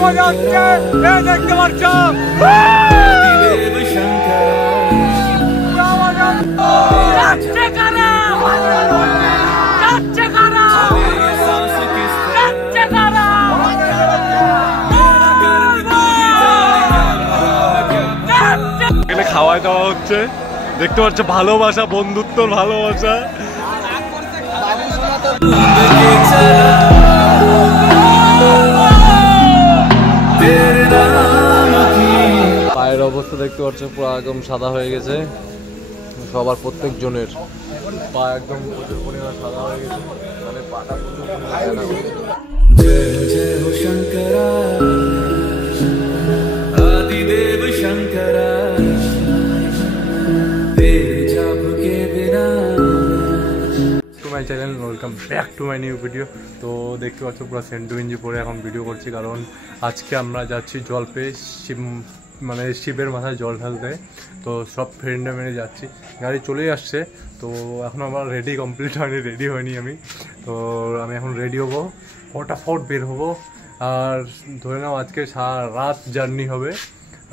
মজা হচ্ছে, এই দেখতে পাচ্ছ এখানে খাওয়া দাওয়া হচ্ছে, দেখতে পাচ্ছ ভালোবাসা, বন্ধুত্বর ভালোবাসা। পায়ের অবস্থা দেখতে পাচ্ছ পুরো একদম সাদা হয়ে গেছে, সবার প্রত্যেক জনের পা একদম প্রচুর পরিমাণে সাদা হয়ে গেছে, মানে পাটা প্রচুর my channel, welcome back to my new video. তো দেখতে পাচ্ছ পুরো সেন্টু ইঞ্জি পরে এখন ভিডিও করছি, কারণ আজকে আমরা যাচ্ছি জল পেয়ে মানে শিবের মাথায় জল ঢালতে। তো সব ফ্রেন্ডরা মিলে যাচ্ছি, গাড়ি চলেই আসছে। তো এখন আমার রেডি কমপ্লিট হয়নি, রেডি হয়নি আমি। তো আমি এখন রেডি হবো, ফটাফট বের হবো। আর ধরে নাও আজকে সারা রাত জার্নি হবে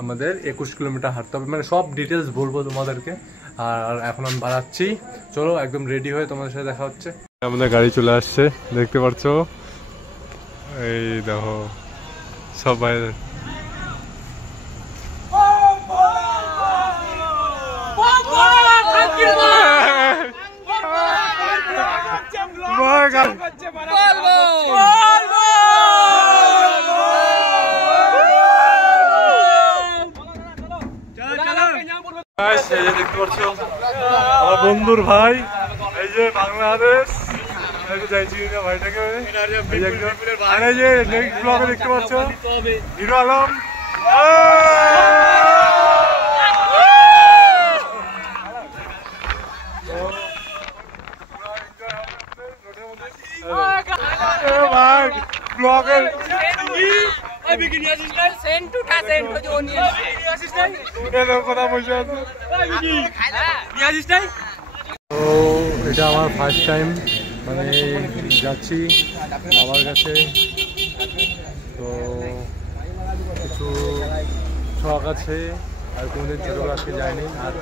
আমাদের, 21 কিলোমিটার হাঁটতে হবে, মানে সব ডিটেলস বলবো তোমাদেরকে। আর এখন আমি বাড়াচ্ছি, চলো একদম রেডি হয়ে তোমাদের সাথে দেখা হচ্ছে। আমাদের গাড়ি চলে আসছে, দেখতে পাচ্ছ, এই দেখো সবাই। দেখতে পাচ্ছ আমার বন্ধুর ভাই, এই যে বাংলাদেশ চাইছি ভাইটাকে, নেক্সট ব্লগে দেখতে পাচ্ছ হিরো আলম। ব্লগের কথা বলছে। তো এটা আমার ফার্স্ট টাইম, মানে যাচ্ছি বাবার কাছে। তো কিছু শখ আছে, আর কোনোদিন ছোটোবেলাকে যায়নি। আর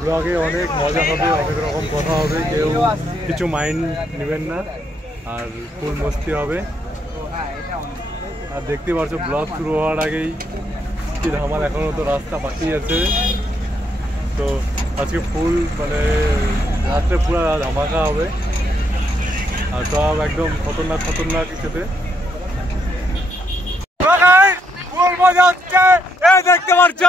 ব্লগে অনেক মজা হবে, অনেক রকম কথা হবে, কেউ কিছু মাইন্ড নেবেন না, আর ফুল মস্তি হবে। আর দেখতে পাচ্ছ ব্লগ শুরু হওয়ার আগেই কি ধামাল, এখনও তো রাস্তা বাকি আছে। তো আজকে ফুল মানে রাত্রে পুরো ধামাকা হবে, আর সব একদম খতরনাক খতরনাক কিছুতে ফুল মজা হচ্ছে, এই দেখতে পাচ্ছ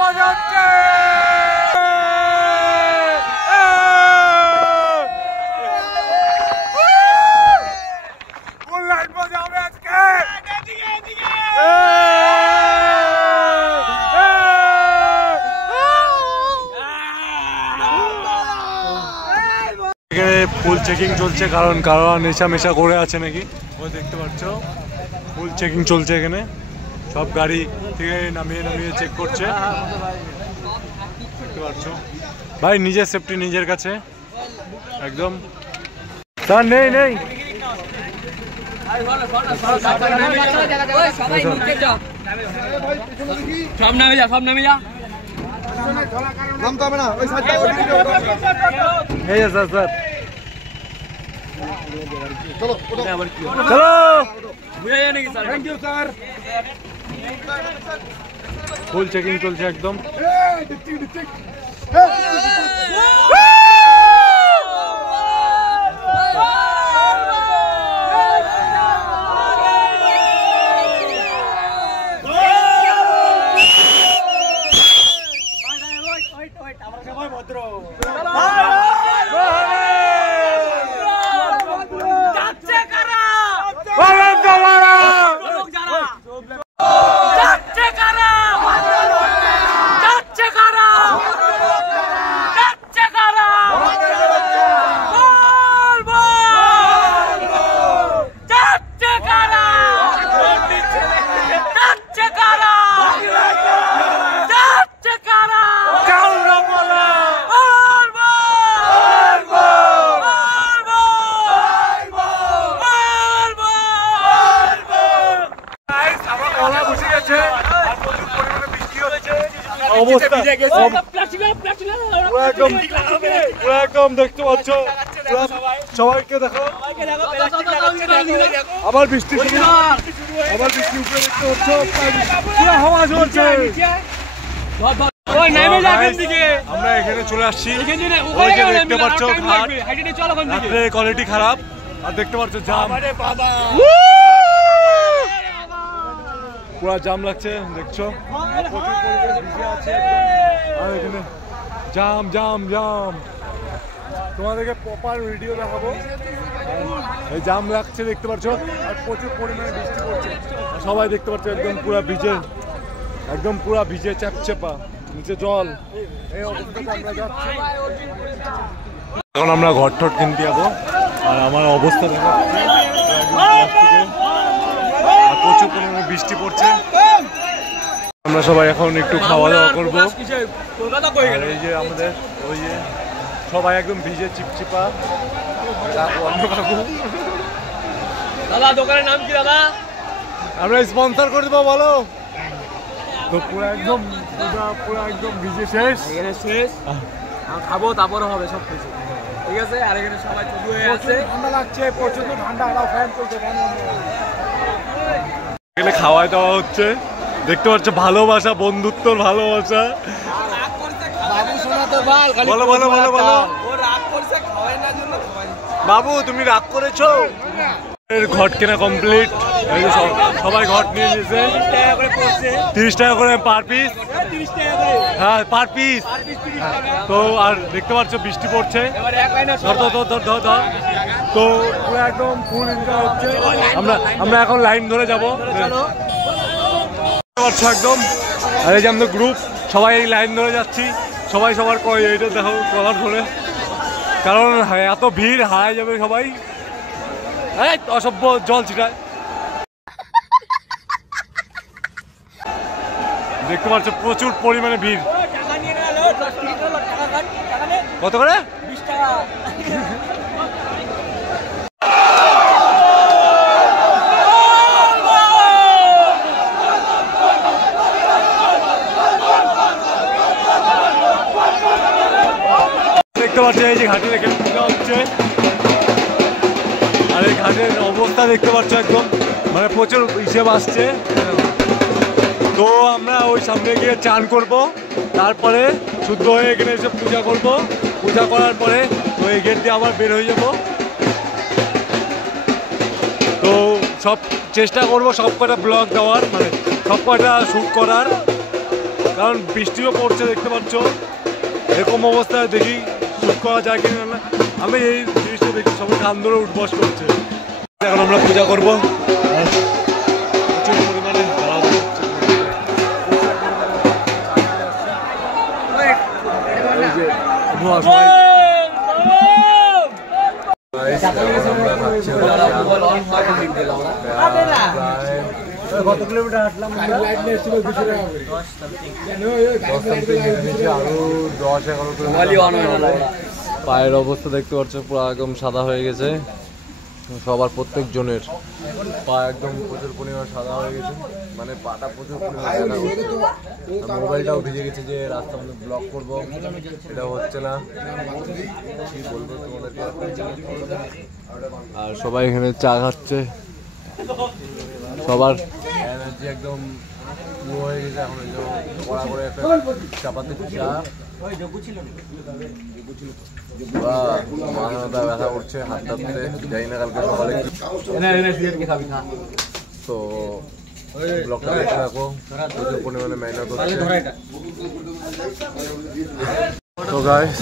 মজা হচ্ছে। ফুল চেকিং চলছে, কারণ কারো নেশা মেশা করে আছে নাকি, ওই দেখতে পাচ্ছ ফুল চেকিং চলছে এখানে। সব গাড়ি থেকে নামিয়ে নামিয়ে চেক করছে, দেখতে পাচ্ছ। ভাই নিজের সেফটি নিজের কাছে একদম, স্যার নেই নেই সব নামে যা, সব নামে যা, নামতে হবে না। এই স্যার স্যার চলো চলো, বুঝা যায় নাকি sir? Thank you sir. Full checking চলছে একদম। অবস্থা পুরো একদম দেখতে পাচ্ছ, সবাইকে দেখো আবার বৃষ্টি শুরু, আবার বৃষ্টি উপরে দেখতে পাচ্ছ, পুরো হাওয়া চলছে। আমরা এখানে চলে আসছি, ওই যে দেখতে পাচ্ছ ঘাট, রাত্রের কোয়ালিটি খারাপ আর দেখতে পাচ্ছ জাম, পুরো জাম লাগছে দেখছো, আর এখানে জাম জাম জাম, তোমাদেরকে প্রপার ভিডিও দেখাবো। এই জাম লাগছে দেখতে পাচ্ছ, আর প্রচুর পরিমাণে বৃষ্টি পড়ছে, সবাই দেখতে পাচ্ছ একদম পুরো ভিজে, একদম পুরো ভিজে চ্যাপচ্যাপা, নিচে জল। এই অবস্থাতে আমরা যাচ্ছি, এখন আমরা ঘর টট কিনতে যাবো, আর আমার অবস্থা দেখা প্রচুর পরিমাণে বৃষ্টি পড়ছে। আমরা সবাই এখন একটু খাওয়া দাওয়া করবো, আর এই যে আমাদের ওই যে সবাই একদম ভিজে চিপচিপা। দাদা দোকানের নাম কি দাদা? আমরা স্পন্সর করে দেবো বলো তো, পুরো একদম পুরো একদম ভিজে শেষ, এখানে শেষ, খাবো তারপরে হবে সব কিছু, ঠিক আছে? আর এখানে সবাই চুপ হয়ে আছে, ঠান্ডা লাগছে, প্রচন্ড ঠান্ডা, ফ্যান চলছে, এখানে খাওয়া দাওয়া হচ্ছে, দেখতে পাচ্ছ ভালোবাসা, বন্ধুত্বর ভালোবাসা। বলো বলো বলো বলো, বাবু তুমি রাগ করেছো? ঘট কেনা কমপ্লিট, সবাই ঘট নিয়ে নিয়েছে, 30 টাকা করে পার পিস, হ্যাঁ পার পিস। তো আর দেখতে পাচ্ছ বৃষ্টি পড়ছে, তো পুরো একদম ফুল এনজয় হচ্ছে। আমরা এখন লাইন ধরে যাবো একদম, আর এই যে আমাদের গ্রুপ সবাই এই লাইন ধরে যাচ্ছি, সবাই সবার এইটা দেখো কলার ধরে, কারণ এত ভিড় হারাই যাবে সবাই, অসভ্য জল ছিটায়। দেখতে পাচ্ছ প্রচুর পরিমাণে ভিড়। কত করে? 20 টাকা। দেখতে পাচ্ছি এই যে ঘাটে রেখে পূজা হচ্ছে, আর এই ঘাটের অবস্থা দেখতে পাচ্ছ একদম মানে প্রচুর হিসেব আসছে। তো আমরা ওই সামনে গিয়ে চান করব, তারপরে শুদ্ধ হয়ে এখানে এসে পূজা করব, পূজা করার পরে ওই গেট দিয়ে আবার বের হয়ে যাব। তো সব চেষ্টা করব সব কটা ব্লগ দেওয়ার, মানে সব কটা শ্যুট করার, কারণ বৃষ্টিও পড়ছে দেখতে পাচ্ছ, এরকম অবস্থায় দেখি শ্যুট করা যায় কিনা না। আমি এই জিনিসটা দেখি সবাই কান ধরে উঠবস করছে। এখন আমরা পূজা করবো, প্রচুর পরিমাণে কত কিলোমিটার হাঁটলাম, আরো 10-11 কিলোমিটার। পায়ের অবস্থা দেখতে পাচ্ছ পুরো একদম সাদা হয়ে গেছে, সবার প্রত্যেক জনের পা একদম প্রচুর পরিমাণে সাদা হয়ে গেছে, মানে পাটা প্রচুর পরিমাণে সাদা হচ্ছে। মোবাইলটাও ভিজে গেছে, যে রাস্তা মধ্যে ব্লক করবো এটা হচ্ছে না, কি বলবো তোমাদেরকে। আর সবাই এখানে চা খাচ্ছে, সবার এনার্জি একদম লো হয়ে গেছে, এখন এই যে কড়া করে একটা চাপাতে চা, মাথা ব্যথা করছে, হাত টাতে যাই না কালকে সকালে। তো ব্লগটা দেখে রাখো, প্রচুর পরিমাণে মেহনত হচ্ছে। তো গাইস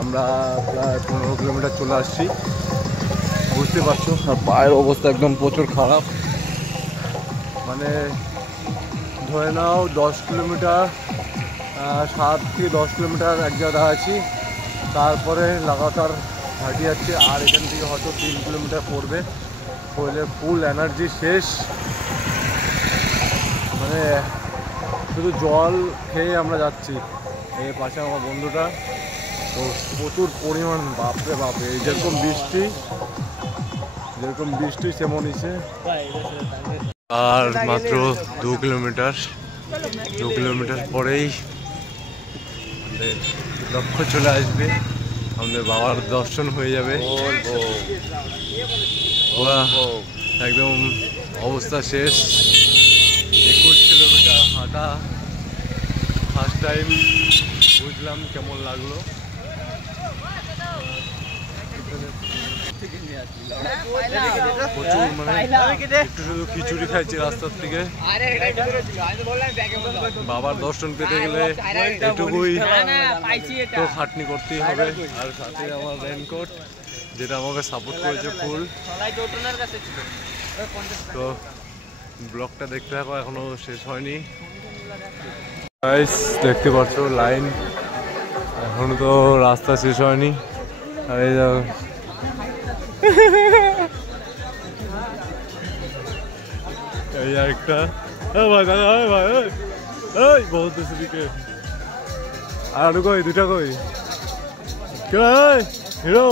আমরা প্রায় 15 কিলোমিটার চলে আসছি, বুঝতে পারছো, আর পায়ের অবস্থা একদম প্রচুর খারাপ, মানে ধরে নাও 10 কিলোমিটার 7 থেকে 10 কিলোমিটার এক জায়গায় আছি, তারপরে লাগাতার হাঁটি যাচ্ছে, আর এখান থেকে হয়তো 3 কিলোমিটার পড়বে, পড়লে ফুল এনার্জি শেষ, মানে শুধু জল খেয়ে আমরা যাচ্ছি। এই পাশে আমার বন্ধুটা, তো প্রচুর পরিমাণ, বাপরে বাপরে, এই যেরকম বৃষ্টি সেমন ইসে। আর মাত্র 2 কিলোমিটার পরেই আমাদের লক্ষ্য চলে আসবে, আমাদের বাবার দর্শন হয়ে যাবে। একদম অবস্থা শেষ। 21 কিলোমিটার হাঁটা, ফার্স্ট টাইম বুঝলাম কেমন লাগলো। প্রচুর মানে একটু শুধু খিচুড়ি খাইছি রাস্তার থেকে। বাবার দর্শন পেতে গেলে এটুকুই তো খাটনি করতেই হবে। আর সাথে আমার রেনকোট, যেটা আমাকে সাপোর্ট করেছে ফুল। তো ব্লগটা দেখতে থাকো, এখনো শেষ হয়নি। দেখতে পাচ্ছ লাইন, এখনো তো রাস্তা শেষ হয়নি। আর এই দেখো এই আরেকটা ভাই দাদা, ভাই এই বহুত দিকে আর কই দুটা কই হিরো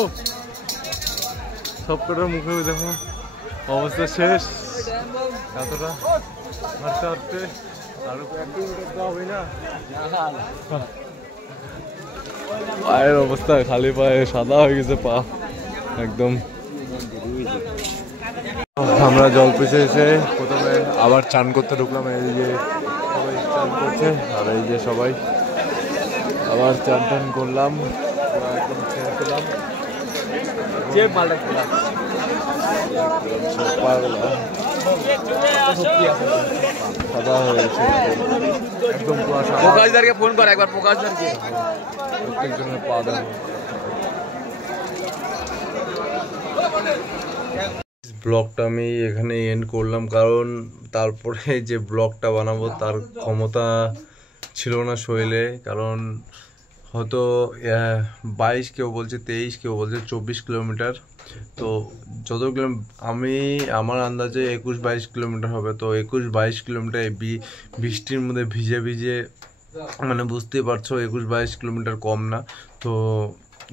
সব কটার মুখে দেখো অবস্থা শেষ। এতটা হাঁটতে হাঁটতে আরো হবে না। পায়ের অবস্থা খালি পায়ে সাদা হয়ে গেছে পা একদম। আমরা জলপেশে এসে প্রথমে আবার চান করতে ঢুকলাম। এই যে সবাই চান করছে, আর এই যে সবাই আবার চান টান করলাম, একদম ছেড়ে পেলাম। সাদা হয়ে গেছে একদম। প্রকাশদারকে ফোন কর একবার, প্রকাশদারকে। প্রত্যেকজনের পা দেন। ব্লগটা আমি এখানে এন্ড করলাম, কারণ তারপরে যে ব্লগটা বানাবো তার ক্ষমতা ছিল না শরীরে। কারণ হয়তো 22, কেউ বলছে 23, কেউ বলছে 24 কিলোমিটার। তো যত আমি আমার আন্দাজে 21-22 কিলোমিটার হবে। তো 21-22 কিলোমিটার এই বৃষ্টির মধ্যে ভিজে ভিজে, মানে বুঝতেই পারছো 21-22 কিলোমিটার কম না। তো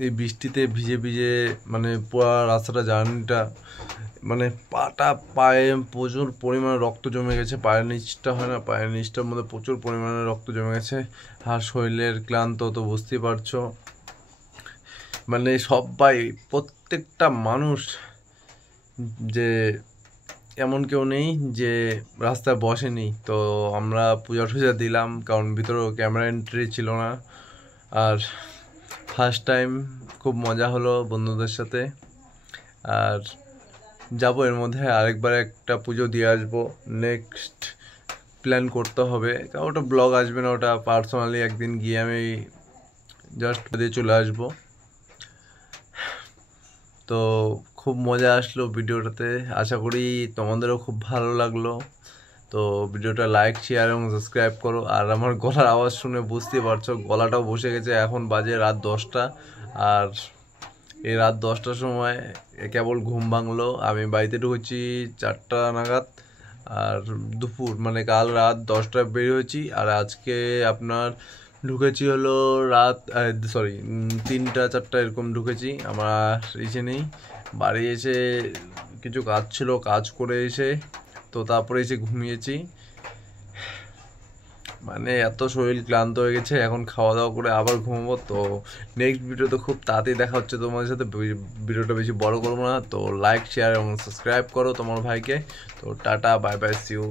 এই বৃষ্টিতে ভিজে ভিজে মানে পুরো রাস্তাটা জার্নিটা, মানে পায়ে প্রচুর পরিমাণে রক্ত জমে গেছে। পায়ের নিচটা হয় না, পায়ের নিচটার মধ্যে প্রচুর পরিমাণে রক্ত জমে গেছে। আর শরীরের ক্লান্ত তো বুঝতেই পারছো। মানে সবাই, প্রত্যেকটা মানুষ, যে এমন কেউ নেই যে রাস্তায় বসেনি। তো আমরা পূজা টুজা দিলাম, কারণ ভিতরেও ক্যামেরা এন্ট্রি ছিল না। আর ফার্স্ট টাইম খুব মজা হলো বন্ধুদের সাথে। আর যাবো এর মধ্যে আরেকবার একটা পুজো দিয়ে আসবো। নেক্সট প্ল্যান করতে হবে, কারণ ওটা ব্লগ আসবে না, ওটা পার্সোনালি একদিন গিয়ে আমি জাস্ট দিয়ে চলে আসবো। তো খুব মজা আসলো ভিডিওটাতে, আশা করি তোমাদেরও খুব ভালো লাগলো। তো ভিডিওটা লাইক, শেয়ার এবং সাবস্ক্রাইব করো। আর আমার গলার আওয়াজ শুনে বুঝতে পারছো গলাটাও বসে গেছে। এখন বাজে রাত 10টা, আর এই রাত 10টার সময় কেবল ঘুম ভাঙলো। আমি বাড়িতে ঢুকেছি 4টা নাগাদ। আর দুপুর মানে কাল রাত 10টায় বের হয়েছি, আর আজকে আপনার ঢুকেছি হলো রাত 3টা-4টা এরকম ঢুকেছি। আমার এসে নেই, বাড়ি এসে কিছু কাজ ছিল, কাজ করে এসে তো তারপরে এসে ঘুমিয়েছি। মানে এত শরীর ক্লান্ত হয়ে গেছে, এখন খাওয়া দাওয়া করে আবার ঘুমাবো। তো নেক্সট ভিডিওতে খুব তাড়াতাড়ি দেখা হচ্ছে তোমাদের সাথে। ভিডিওটা বেশি বড় করবো না। তো লাইক, শেয়ার এবং সাবস্ক্রাইব করো তোমার ভাইকে। তো tata, bye bye, see you.